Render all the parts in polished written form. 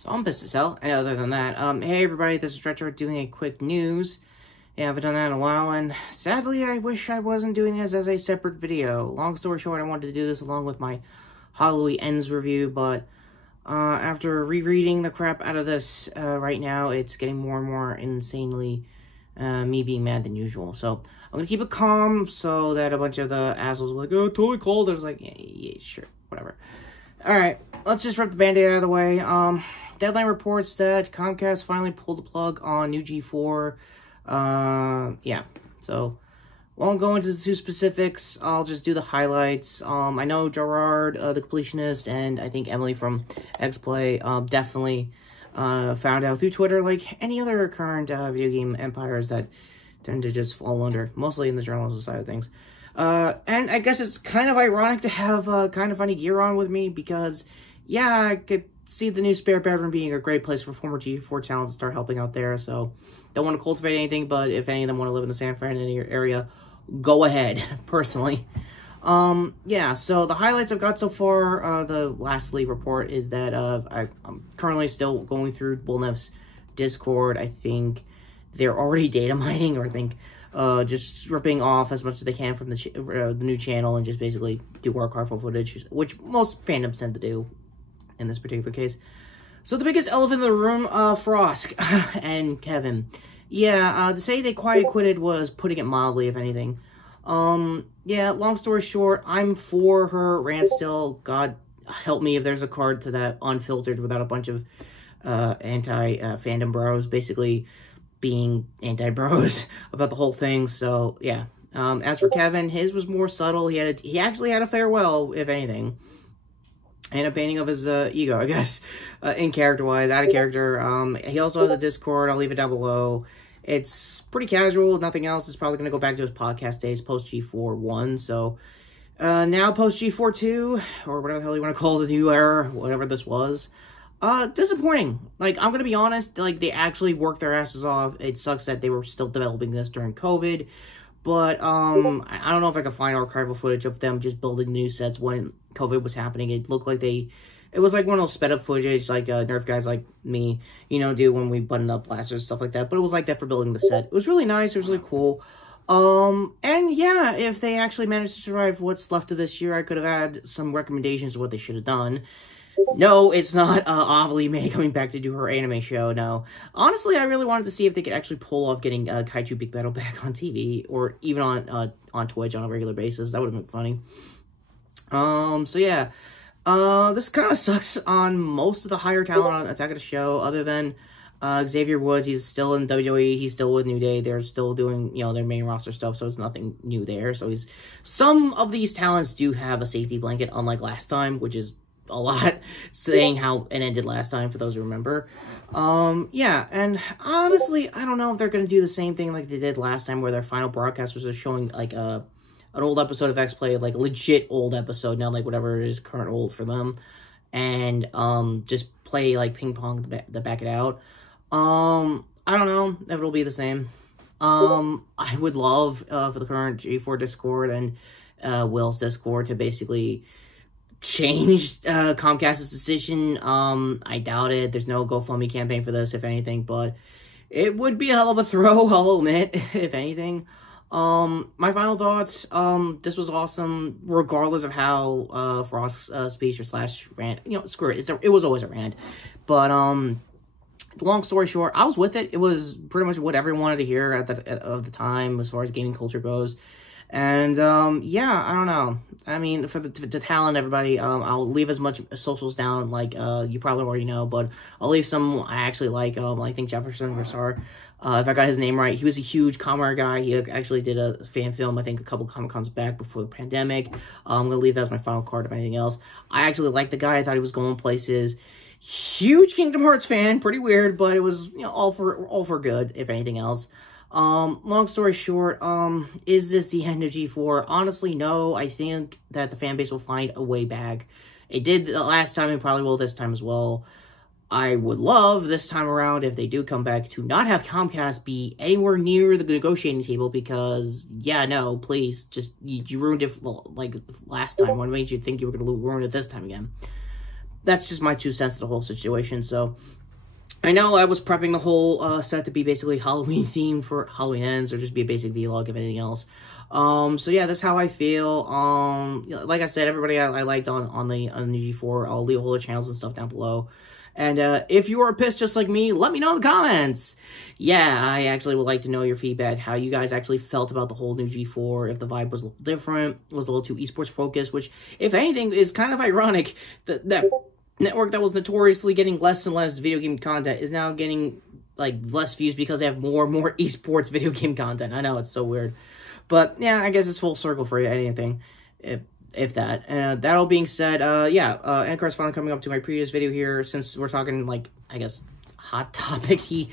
So I'm pissed as hell. And other than that, hey everybody, this is Retro doing a quick news. Yeah, I haven't done that in a while, and sadly I wish I wasn't doing this as a separate video. Long story short, I wanted to do this along with my Halloween Ends review, but after rereading the crap out of this right now, it's getting more and more insanely me being mad than usual. So I'm gonna keep it calm so that a bunch of the assholes were like, oh, totally cold. I was like, yeah, sure, whatever. Alright, let's just rip the band-aid out of the way. Deadline reports that Comcast finally pulled the plug on new G4. Yeah, so won't go into the too specifics. I'll just do the highlights. I know Gerard, the completionist, and I think Emily from X-Play, definitely found out through Twitter, like any other current video game empires that tend to just fall under, mostly in the journalism side of things. And I guess it's kind of ironic to have Kind of Funny gear on with me, because, yeah, I could see the new spare bedroom being a great place for former G4 talent to start helping out there, so don't want to cultivate anything, but if any of them want to live in the San Fran area, go ahead, personally. Yeah, so the highlights I've got so far, the lastly report is that I'm currently still going through Bullnef's Discord. I think they're already data mining, or I think just ripping off as much as they can from the new channel and just basically do archival footage, which most fandoms tend to do in this particular case. So the biggest elephant in the room, Frosk and Kevin. Yeah, to say they quiet quitted was putting it mildly, if anything. Yeah, long story short, I'm for her rant still. God help me if there's a card to that unfiltered without a bunch of anti-fandom bros basically being anti-bros about the whole thing. So, yeah. As for Kevin, his was more subtle. He actually had a farewell, if anything. And a painting of his ego, I guess, in character-wise, out of character. He also has a Discord. I'll leave it down below. It's pretty casual. Nothing else. It's probably going to go back to his podcast days post-G4 So, now post-G4 or whatever the hell you want to call the new era, whatever this was. Disappointing. Like, I'm going to be honest. Like, they actually worked their asses off. It sucks that they were still developing this during COVID. But, I don't know if I can find archival footage of them just building new sets when COVID was happening. It looked like it was like one of those sped up footage, like, Nerf guys like me, you know, do when we button up blasters and stuff like that. But it was like that for building the set. It was really nice. It was really cool. And yeah, if they actually managed to survive what's left of this year, I could have had some recommendations of what they should have done. No, it's not Amelie May coming back to do her anime show, no. Honestly, I really wanted to see if they could actually pull off getting Kaiju Big Battle back on TV, or even on Twitch on a regular basis. That would have been funny. So yeah. This kind of sucks on most of the higher talent on Attack of the Show, other than Xavier Woods. He's still in WWE, he's still with New Day, they're still doing, you know, their main roster stuff, so it's nothing new there. So some of these talents do have a safety blanket, unlike last time, which is a lot, saying how it ended last time, for those who remember. Yeah, and honestly, I don't know if they're going to do the same thing like they did last time, where their final broadcast was just showing, like, an old episode of X-Play, like, legit old episode, not like whatever it is current old for them, and, just play, like, ping pong to back it out. I don't know if it'll be the same. I would love, for the current G4 Discord and, Will's Discord to basically changed Comcast's decision. I doubt it. There's no GoFundMe campaign for this, if anything, but it would be a hell of a throw, I'll admit, if anything. My final thoughts, this was awesome, regardless of how Frost's speech or slash rant, you know, screw it, it was always a rant, but long story short, I was with it. It was pretty much what everyone wanted to hear at the time, as far as gaming culture goes. And, yeah, I don't know. I mean, for the talent, everybody, I'll leave as much socials down, like, you probably already know, but I'll leave some I actually like. I think Jefferson Versar, if I got his name right, he was a huge Comrade guy. He actually did a fan film, I think, a couple Comic-Cons back before the pandemic. I'm going to leave that as my final card, if anything else. I actually liked the guy. I thought he was going places. Huge Kingdom Hearts fan, pretty weird, but it was, you know, all for good, if anything else. Long story short, is this the end of G4? Honestly, no. I think that the fan base will find a way back. It did the last time, and probably will this time as well. I would love this time around, if they do come back, to not have Comcast be anywhere near the negotiating table, because, yeah, no, please, just, you ruined it, like, last time. What made you think you were going to ruin it this time again? that's just my 2 cents to the whole situation. So I know I was prepping the whole set to be basically Halloween themed for Halloween Ends, or just be a basic vlog of anything else. So yeah, that's how I feel. Like I said, everybody I liked on the G4, I'll leave all the channels and stuff down below. And if you are pissed just like me, let me know in the comments. Yeah, I actually would like to know your feedback, how you guys actually felt about the whole new G4, if the vibe was a little different, was a little too esports focused, which, if anything, is kind of ironic that network that was notoriously getting less and less video game content is now getting, like, less views because they have more and more esports video game content. I know, it's so weird. But, yeah, I guess it's full circle for anything, if that. And that all being said, yeah, end card's finally coming up to my previous video here, since we're talking, like, I guess, hot topic-y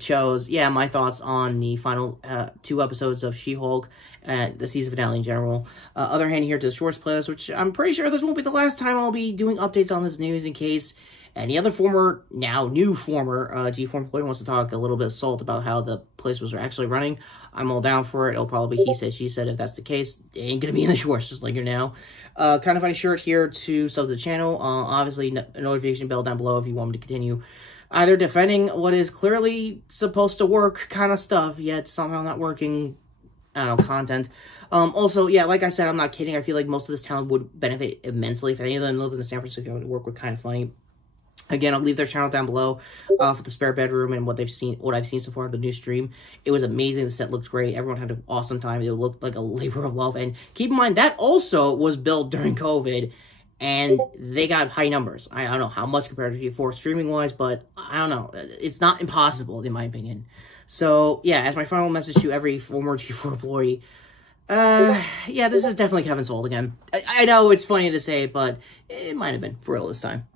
shows. Yeah, my thoughts on the final 2 episodes of She-Hulk, the season finale in general. Other hand here to the Shorts playlist, which I'm pretty sure this won't be the last time I'll be doing updates on this news, in case any other former, now new former, G4 employee wants to talk a little bit of salt about how the place was actually running. I'm all down for it. It'll probably be he said, she said. If that's the case, it ain't gonna be in the shorts, just like you know. Kind of funny shirt here to sub to the channel. Obviously, a notification bell down below if you want me to continue either defending what is clearly supposed to work kind of stuff, yet somehow not working, I don't know, content. Also, yeah, like I said, I'm not kidding. I feel like most of this talent would benefit immensely if any of them live in the San Francisco area to work with Kind of Funny. Again, I'll leave their channel down below for the spare bedroom and what I've seen so far of the new stream. It was amazing. The set looked great. Everyone had an awesome time. It looked like a labor of love. And keep in mind, that also was built during COVID, and they got high numbers. I don't know how much compared to G4 streaming-wise, but I don't know. It's not impossible, in my opinion. So, yeah, as my final message to every former G4 employee, yeah, this is definitely Kevin's fault again. I know it's funny to say, but it might have been for real this time.